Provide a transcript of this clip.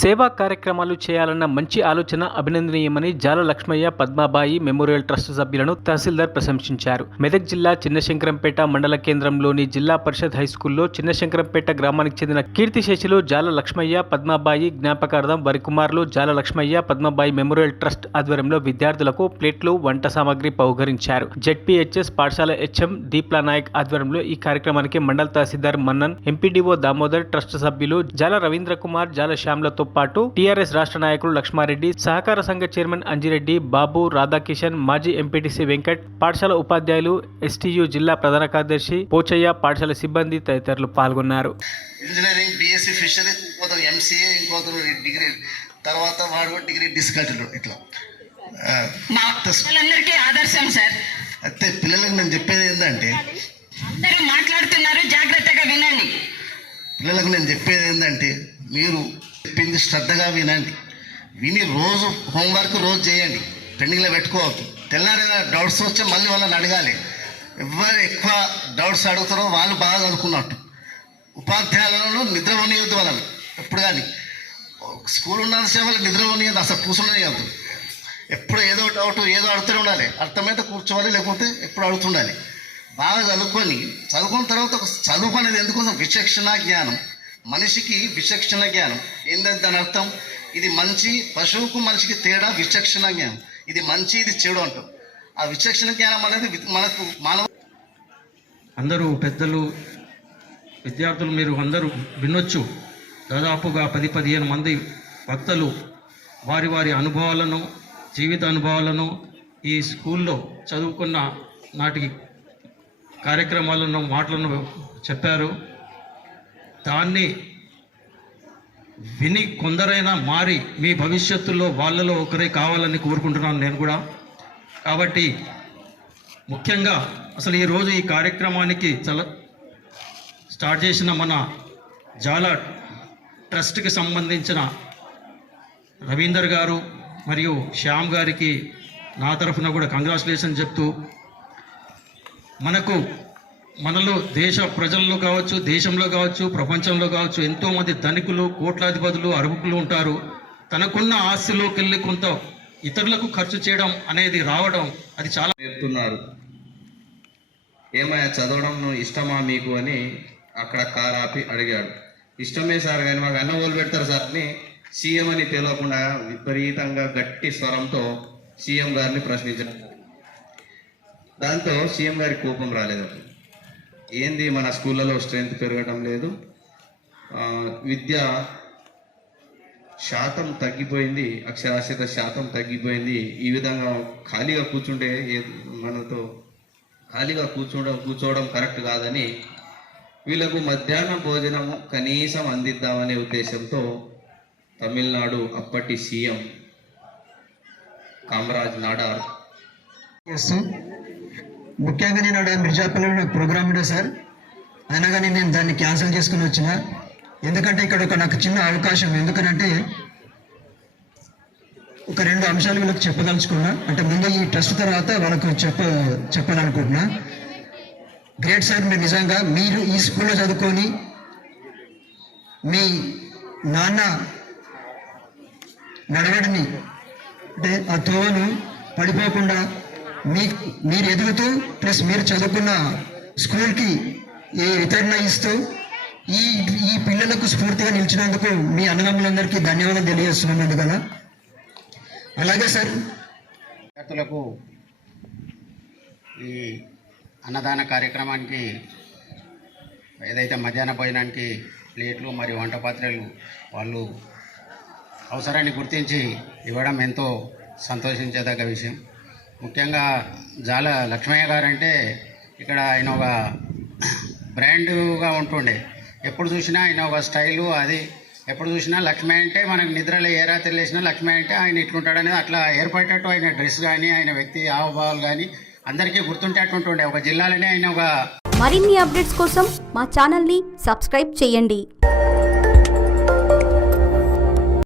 సేవా కార్యక్రమాలు చేయాలన్న మంచి ఆలోచన అభినందనీయమని జాల లక్ష్మయ్య పద్మాబాయి మెమోరియల్ ట్రస్ట్ సభ్యులను తహసీల్దార్ ప్రశంసించారు. మెదక్ జిల్లా చిన్నశంకరంపేట మండల కేంద్రంలోని జిల్లా పరిషత్ హైస్కూల్లో చిన్నశంకరంపేట గ్రామానికి చెందిన కీర్తిశేషులు జాల లక్ష్మయ్య పద్మాబాయి జ్ఞాపకార్థం వరికుమార్లు జాల లక్ష్మయ్య పద్మాబాయి మెమోరియల్ ట్రస్ట్ ఆధ్వర్యంలో విద్యార్థులకు ప్లేట్లు వంట సామాగ్రి బహుకరించారు. జెడ్పీహెచ్ఎస్ పాఠశాల హెచ్ఎం దీప్లా నాయక్ ఆధ్వర్యంలో ఈ కార్యక్రమానికి మండల తహసీల్దార్ మన్నన్ ఎంపీడీఓ దామోదర్ ట్రస్ట్ సభ్యులు జాల రవీంద్ర కుమార్ జాల శ్యామ్లతో పాటు టీఆర్ఎస్ రాష్ట్ర నాయకులు లక్ష్మారెడ్డి సహకార సంఘ చైర్మన్ అంజిరెడ్డి బాబు రాధాకిషన్ మాజీ ఎంపీటీసీ వెంకట్ పాఠశాల ఉపాధ్యాయులు ఎస్టీయు జిల్లా ప్రధాన కార్యదర్శి పోచయ్య పాఠశాల సిబ్బంది తదితరులు పాల్గొన్నారు. ఇంజనీరింగ్ బీఎస్సీ ఫిషరీ ఇంకోతరు ఎంసీఏ ఇంకోతరు డిగ్రీ తర్వాత వాడు డిగ్రీ ఇట్లా. మా పిల్లలందరికీ ఆదర్శం సార్. అయితే పిల్లలకు నేను చెప్పేది ఏంటంటే అందరూ మాట్లాడుతున్నారు జాగ్రత్తగా వినండి. పిల్లలకు నేను చెప్పేది ఏంటంటే మీరు చెప్పింది శ్రద్ధగా వినండి. విని రోజు హోంవర్క్ రోజు చేయండి. పెండింగ్లో పెట్టుకోవద్దు. తెల్లారైనా డౌట్స్ వస్తే మళ్ళీ వాళ్ళని అడగాలి. ఎవరు ఎక్కువ డౌట్స్ అడుగుతారో వాళ్ళు బాగా చదువుకున్నట్టు. ఉపాధ్యాయులను నిద్ర ఉనియొద్దు వాళ్ళని. ఎప్పుడు కానీ. స్కూల్ ఉన్న వాళ్ళకి నిద్ర ఉండదు అసలు కూర్చుండనియద్దు. ఎప్పుడు ఏదో డౌట్ ఏదో అడుగుతూనే ఉండాలి. అర్థమైతే కూర్చోవాలి లేకపోతే ఎప్పుడు అడుగుతుండాలి. బాగా చదువుకొని చదువుకున్న తర్వాత చదువుకునేది అనేది ఎందుకోసం? విచక్షణ జ్ఞానం. మనిషికి విచక్షణ జ్ఞానం. ఏంటంటే దాని అర్థం? ఇది మంచి పశువుకు మనిషికి తేడా విచక్షణ జ్ఞానం. ఇది మంచి ఇది చెడు అంటాం. ఆ విచక్షణ జ్ఞానం అనేది మనకు మానవ అందరూ పెద్దలు విద్యార్థులు మీరు అందరూ వినొచ్చు. దాదాపుగా పది పదిహేను మంది వక్తలు వారి వారి అనుభవాలను జీవిత అనుభవాలను ఈ స్కూల్లో చదువుకున్న నాటి కార్యక్రమాలను మాటలను చెప్పారు. దాన్ని విని కొందరైనా మారి మీ భవిష్యత్తులో వాళ్ళలో ఒకరే కావాలని కోరుకుంటున్నాను నేను కూడా. కాబట్టి ముఖ్యంగా అసలు ఈరోజు ఈ కార్యక్రమానికి చల స్టార్ట్ చేసిన మన జాల ట్రస్ట్కి సంబంధించిన రవీందర్ గారు మరియు శ్యామ్ గారికి నా తరఫున కూడా కంగ్రాచులేషన్ చెప్తూ మనకు మనలో దేశ ప్రజల్లో కావచ్చు దేశంలో కావచ్చు ప్రపంచంలో కావచ్చు ఎంతోమంది ధనికులు కోట్లాధిపతులు అర్హుకులు ఉంటారు. తనకున్న ఆస్తిలోకి వెళ్ళి కొంత ఇతరులకు ఖర్చు చేయడం అనేది రావడం అది చాలా చెప్తున్నారు ఏమయ్యా చదవడం నువ్వు ఇష్టమా మీకు అని అక్కడ కార్ ఆపి అడిగాడు. ఇష్టమే సార్ కానీ మాకు అన్న వాళ్ళు పెడతారు సార్ అని సీఎం అని తెలియకుండా విపరీతంగా గట్టి స్వరంతో సీఎం గారిని ప్రశ్నించారు దాంతో సీఎం గారికి కోపం రాలేదు అప్పుడు. ఏంది మన స్కూళ్ళలో స్ట్రెంత్ పెరగడం లేదు? విద్య శాతం తగ్గిపోయింది అక్షరాస్యత శాతం తగ్గిపోయింది. ఈ విధంగా ఖాళీగా కూర్చుంటే మనతో ఖాళీగా కూర్చోవడం కూర్చోవడం కరెక్ట్ కాదని వీళ్ళకు మధ్యాహ్న భోజనము కనీసం అందిద్దామనే ఉద్దేశంతో తమిళనాడు అప్పటి సీఎం కామరాజ్ నాడార్. ముఖ్యంగా నేను ఆడ మిర్జాపల్లిలో నాకు ప్రోగ్రామ్ ఉండే సార్. అయినా కానీ నేను దాన్ని క్యాన్సిల్ చేసుకుని వచ్చిన. ఎందుకంటే ఇక్కడ ఒక నాకు చిన్న అవకాశం. ఎందుకనంటే ఒక రెండు అంశాలు వీళ్ళకి చెప్పదలుచుకున్నా. అంటే ముందు ఈ ట్రస్ట్ తర్వాత వాళ్ళకు చెప్ప చెప్పాలనుకుంటున్నా. గ్రేట్ సార్ మీరు నిజంగా మీరు ఈ స్కూల్లో చదువుకొని మీ నాన్న నడవడిని అంటే ఆ తోవను పడిపోకుండా మీ మీరు ఎదుగుతూ ప్లస్ మీరు చదువుకున్న స్కూల్కి ఏ వితరణ ఇస్తూ ఈ ఈ పిల్లలకు స్ఫూర్తిగా నిలిచినందుకు మీ అన్నదమ్ములందరికీ ధన్యవాదాలు తెలియజేస్తున్నాను కదా. అలాగే సార్. విద్యార్థులకు ఈ అన్నదాన కార్యక్రమానికి ఏదైతే మధ్యాహ్న భోజనానికి ప్లేట్లు మరియు వంట పాత్రలు వాళ్ళు అవసరాన్ని గుర్తించి ఇవ్వడం ఎంతో సంతోషించేదగ్గ విషయం. ముఖ్యంగా జాల లక్ష్మయ్య గారు అంటే ఇక్కడ ఆయన ఒక బ్రాండ్గా ఉంటుండే. ఎప్పుడు చూసినా ఆయన ఒక స్టైలు అది. ఎప్పుడు చూసినా లక్ష్మి అంటే మనకు నిద్రలో ఏ రాత్రి లేచినా లక్ష్మి అంటే ఆయన ఇట్లుంటాడు అనేది అట్లా ఏర్పడేటట్టు ఆయన డ్రెస్ కానీ ఆయన వ్యక్తి హావభావాలు కానీ అందరికీ గుర్తుంటేటట్టు ఉండే. ఒక జిల్లాలోనే ఆయన ఒక మరిన్ని అప్డేట్స్ కోసం మా ఛానల్ని సబ్స్క్రైబ్ చేయండి.